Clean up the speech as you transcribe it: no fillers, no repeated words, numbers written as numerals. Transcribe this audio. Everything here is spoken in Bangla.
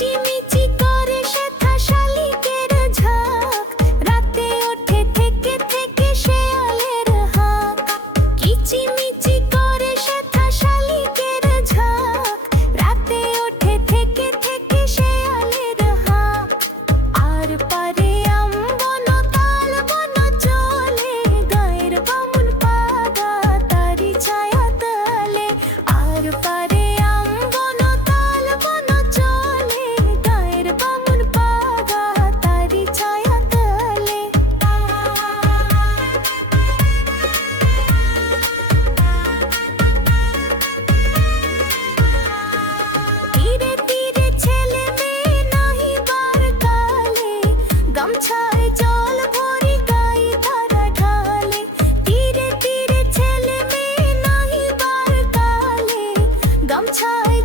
কিচিমিচি করে সেথা শালিকের ঝাঁক, রাতে ওঠে থেকে থেকে শেয়ালের হাঁক। কিচিমিচি করে সেথা শালিকের ঝাঁক, রাতে ওঠে থেকে থেকে শেয়ালের হাঁক। আর পারে আম বন তাল বন চলে, গায়ের বামুন পাগা তারি ছায়া তলে। আর পারে আম বন তাল বন চলে, গায়ের বামুন পাগা তারি ছায়া তলে। তীরে তীরে ছেলে মেয়ে নাহিবার কালে, গামছায় জল ভরি গাই তারা ঢালে। তীরে তীরে ছেলে মেয়ে নাহিবার কালে, গামছায়